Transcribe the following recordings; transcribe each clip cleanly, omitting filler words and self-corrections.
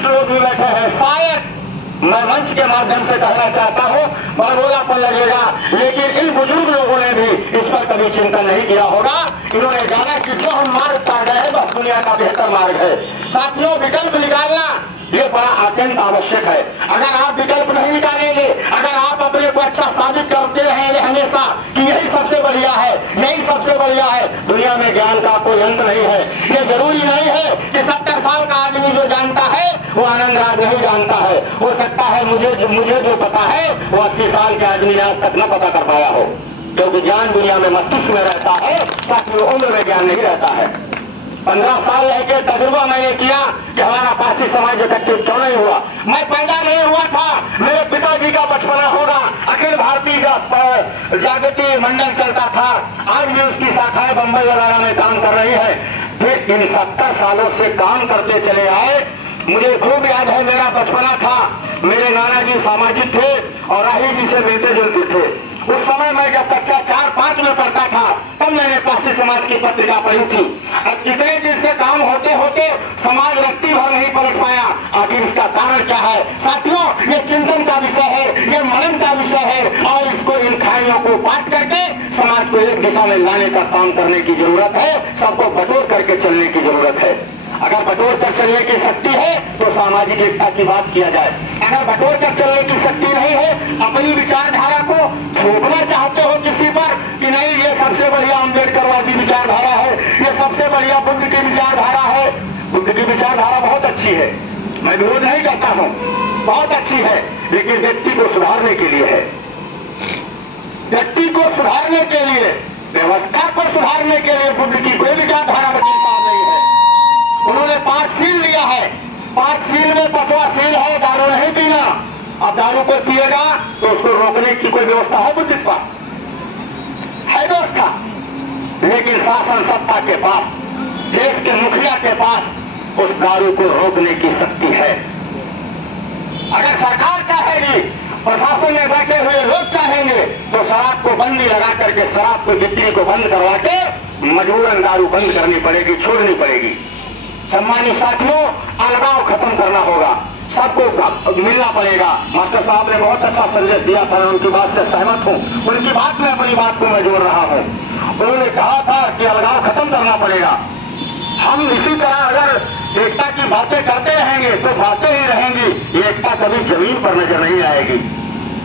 वरिष्ठ लोग भी बैठे हैं, शायद मैं मंच के माध्यम से कहना चाहता हूं, बड़बोलापन लगेगा, लेकिन इन बुजुर्ग लोगों ने भी इस पर कभी चिंतन नहीं किया होगा। इन्होंने जाना कि जो हम मार्ग पा गए हैं बस दुनिया का बेहतर मार्ग है। साथियों, विकल्प निकालना ये बड़ा अत्यंत आवश्यक है। अगर आप विकल्प नहीं निकालेंगे, अगर आप अपने को अच्छा साबित करते रहेंगे हमेशा कि यही सबसे बढ़िया है, यही सबसे बढ़िया है, दुनिया में ज्ञान का कोई अंत नहीं है। ये जरूरी नहीं है कि 70 साल का आदमी जो जानता है वो आनंद राज नहीं जानता है। हो सकता है मुझे जो पता है वो 80 साल के आदमी ने आज तक न पता कर पाया हो, क्योंकि ज्ञान दुनिया में मस्तिष्क में रहता है, साथियों उम्र में ज्ञान नहीं रहता है। 15 साल रह के तजुर्बा मैंने किया कि हमारा पारसी समाज इकट्ठे क्यों नहीं हुआ। मैं पैदा नहीं हुआ था, मेरे पिताजी का बचपना होगा, अखिल भारतीय जागृति मंडल चलता था, आज भी उसकी शाखाएं बंबई वगैरह में काम कर रही है। फिर इन 70 सालों से काम करते चले आए। मुझे खूब याद है, मेरा बचपना था, मेरे नाना जी सामाजिक थे और राही जी से मिलते जुलते थे। उस समय मैं जब कक्षा 4-5 में पढ़ता था तब मैंने पारसी समाज की पत्रिका पढ़ी थी। अब इतने दिन से काम होते होते समाज रत्ती भर नहीं पलट पाया। आखिर इसका कारण क्या है? साथियों, ये चिंतन का विषय है, ये मनन का विषय है और इसको इन खाइयों को बांट करके समाज को एक दिशा में लाने का काम करने की जरूरत है। सबको बटोर करके चलने की जरूरत है। अगर बटोर कर चलने की शक्ति है तो सामाजिक एकता की बात किया जाए। अगर बटोर कर चलने की शक्ति नहीं है, अपनी विचारधारा को थोपना चाहते हो किसी पर कि नहीं ये सबसे बढ़िया अम्बेडकरवादी विचारधारा है, ये सबसे बढ़िया बुद्ध की विचारधारा है। बुद्ध की विचारधारा बहुत अच्छी है, मैं विरोध नहीं करता हूँ, बहुत अच्छी है, लेकिन व्यक्ति को सुधारने के लिए है। व्यक्ति को सुधारने के लिए, व्यवस्था को सुधारने के लिए बुद्ध की कोई विचारधारा वकील साहब नहीं है। उन्होंने 5 सील दिया है, 5 सील में 5वां सील है दारू नहीं पीना। अब दारू को पिएगा तो उसको रोकने की कोई व्यवस्था है बुद्ध के पास? है व्यवस्था, लेकिन शासन सत्ता के पास, देश के मुखिया के पास उस दारू को रोकने की शक्ति है। अगर सरकार चाहेगी, प्रशासन में बैठे हुए लोग चाहेंगे तो शराब को बंदी लगा करके, शराब को बिक्री को बंद करवा के मजबूरन दारू बंद करनी पड़ेगी, छोड़नी पड़ेगी। सम्मानित साथियों, अलगाव खत्म करना होगा, सबको मिलना पड़ेगा। मास्टर साहब ने बहुत अच्छा संदेश दिया था, उनकी बात से सहमत हूँ। उनकी बात में अपनी बात को मैं जोड़ रहा हूँ। उन्होंने कहा था कि अलगाव खत्म करना पड़ेगा। हम इसी तरह अगर एकता की बातें करते रहेंगे तो बातें ही रहेंगी, एकता कभी जमीन पर नजर नहीं आएगी,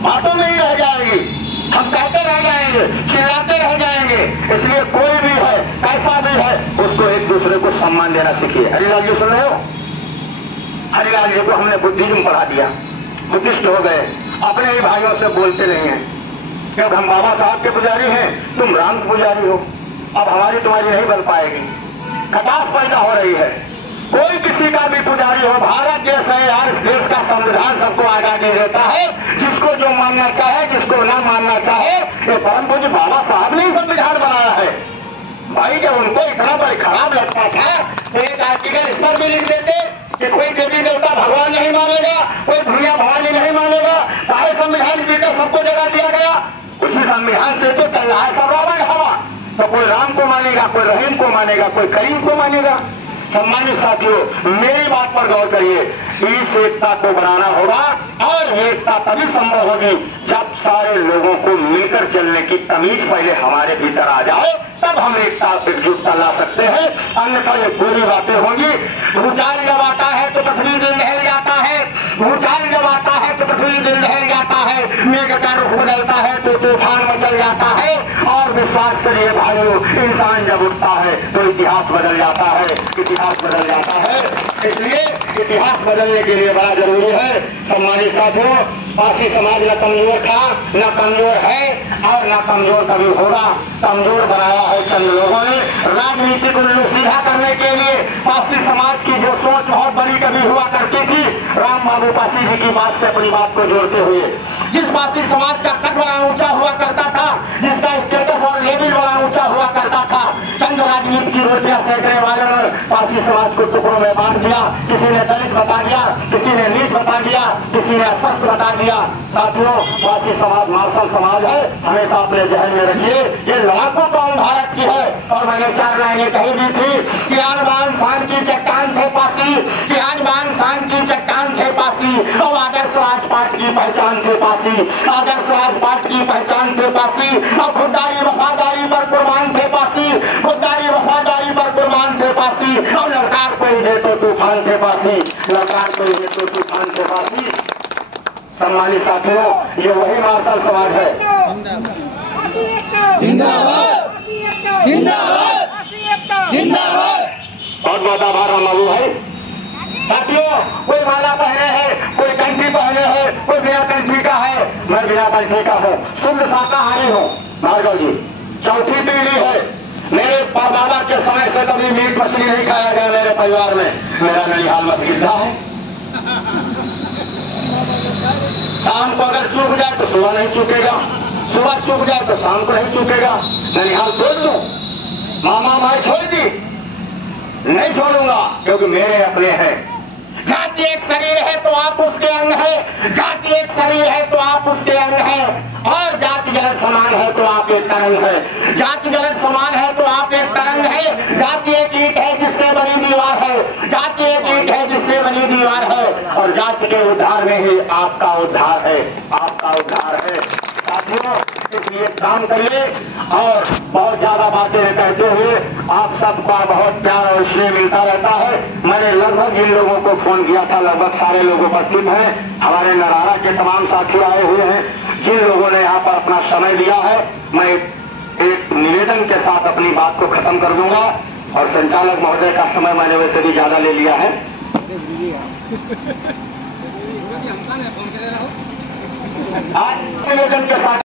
बातों में ही रह जाएगी। हम कहते रह जाएंगे, चिल्लाते रह जाएंगे। इसलिए कोई भी है, कैसा भी है, उसको एक दूसरे को सम्मान देना सीखिए। हरिलाल जी सुन रहे हो? हरिलाल जी को हमने बुद्धिज्म पढ़ा दिया, बुद्धिस्ट हो गए, अपने ही भाइयों से बोलते नहीं है, क्योंकि हम बाबा साहब के पुजारी हैं, तुम राम के पुजारी हो, अब हमारी तुम्हारी नहीं बन पाएगी। खटास पैदा हो रही है। कोई किसी का भी पुजारी हो, भारत देश है यार, इस देश का संविधान सबको आजादी देता है, जिसको जो मानना चाहे, जिसको ना मानना चाहे। ये परम पूज्य बाबा साहब ने संविधान बनाया है। भाई जब उनको इतना बड़ा खराब लगता था तो एक आर्टिकल इस पर भी लिख देते कि कोई देवी देवता भगवान नहीं मानेगा, कोई भैया भवानी नहीं मानेगा, सारे संविधान पीकर सबको जगह दिया गया। उसी संविधान से तो चल रहा है सब रावण हवा। तो कोई राम को मानेगा, कोई रहीम को मानेगा, कोई करीम को मानेगा। सम्मानित साथियों, मेरी बात पर गौर करिए। इस एकता को बनाना होगा और एकता तभी संभव होगी जब सारे लोगों को मिलकर चलने की तमीज पहले हमारे भीतर आ जाए, तब हम एकता एकजुटता ला सकते हैं। अन्यथा ये पूरी बातें होंगी। भूचाल जब आता है तो पृथ्वी दिन दहल जाता है, भूचाल जब आता है तो पृथ्वी दिन दहल जाता है, मेघ का रुख बदलता है तो तूफान मचल जाता है। और विश्वास करिए भाइयों, इंसान जब उठता है तो इतिहास बदल जाता है, इतिहास बदल जाता है। इसलिए इतिहास बदलने के लिए बड़ा जरूरी है। सम्मानित साथियों, पारसी समाज न कमजोर था, न कमजोर है और न कमजोर कभी होगा। कमजोर बनाया है चंद लोगों ने राजनीति को सीधा करने के लिए। पारसी समाज की जो सोच बहुत बड़ी कभी हुआ करती थी, राम बाबू पासी जी की बात से अपनी बात को जोड़ते हुए, जिस पारसी समाज का कद बड़ा ऊंचा हुआ करता था, जिसका स्टेटस और लेवल बड़ा ऊंचा हुआ करता था, चंद राजनीति की रोटियां सेकने वालों ने पारसी समाज को टुकड़ों में बांट दिया। किसी ने दलित बता दिया, किसी ने नीच बता दिया, किसी ने अस्वस्थ बता दिया। साथियों, पारसी समाज मार्शल समाज है, हमेशा अपने जहन में रखिए। ये लाखों कौम भारत की है और मैंने 4 लाइनें कही भी थी कि आन बान शान की चट्टान थे पारसी, कि आन बान शान की चट्टान पासी, और आदर्श राजपाट की पहचान थे पासी, आदर्श राजपाट की पहचान थे पासी, और खुददारी वफादारी पर कुर्बान थे पासी, खुददारी वफादारी पर कुर्बान थे पासी, और ललकार कोई दे तो तूफान थे पासी, ललकार कोई दे तो तूफान थे पासी। सम्मानित साथियों, ये वही मार्शल समाज है। जिंदाबाद जिंदाबाद जिंदाबाद। बहुत बहुत आभार मालूम है साथियों। कोई माला पहने हैं, कोई कंठी पहने हैं, कोई बिना कंठी का है, मैं बिना कंठी का हूँ, शुद्ध शाकाहारी हूँ। भार्गव जी चौथी पीढ़ी है। मेरे परबाबा के समय से कभी मीट मछली नहीं खाया गया मेरे परिवार में। मेरा ननिहाल मस्जिदा है। शाम को अगर चूक जाए तो सुबह नहीं चूकेगा, सुबह चूक जाए तो शाम को नहीं चूकेगा। ननिहाल छोड़ दूं, मामा माई छोड़ दी, नहीं छोड़ूंगा, क्योंकि मेरे अपने हैं। जाति एक शरीर है तो आप उसके अंग है, जाति एक शरीर है तो आप उसके अंग है, और जाति गलत समान है तो आप एक तरंग है, जाति गलत समान है तो आप एक तरंग है। जाति एक ईंट है जिससे बनी दीवार है, जाति एक ईंट है जिससे बनी दीवार है, और जाति के उद्धार में ही आपका उद्धार है, आपका उद्धार है। साथियों, इसलिए काम करिए और बहुत ज्यादा बातें कहते हुए आप सबका बहुत प्यार और स्नेह मिलता रहता है। मैंने लगभग इन लोगों को फोन किया था, लगभग सारे लोग उपस्थित हैं। हमारे नरारा के तमाम साथी आए हुए हैं, जिन लोगों ने यहाँ पर अपना समय दिया है। मैं एक निवेदन के साथ अपनी बात को खत्म कर दूंगा, और संचालक महोदय का समय मैंने वैसे भी ज्यादा ले लिया है। आज निवेदन के साथ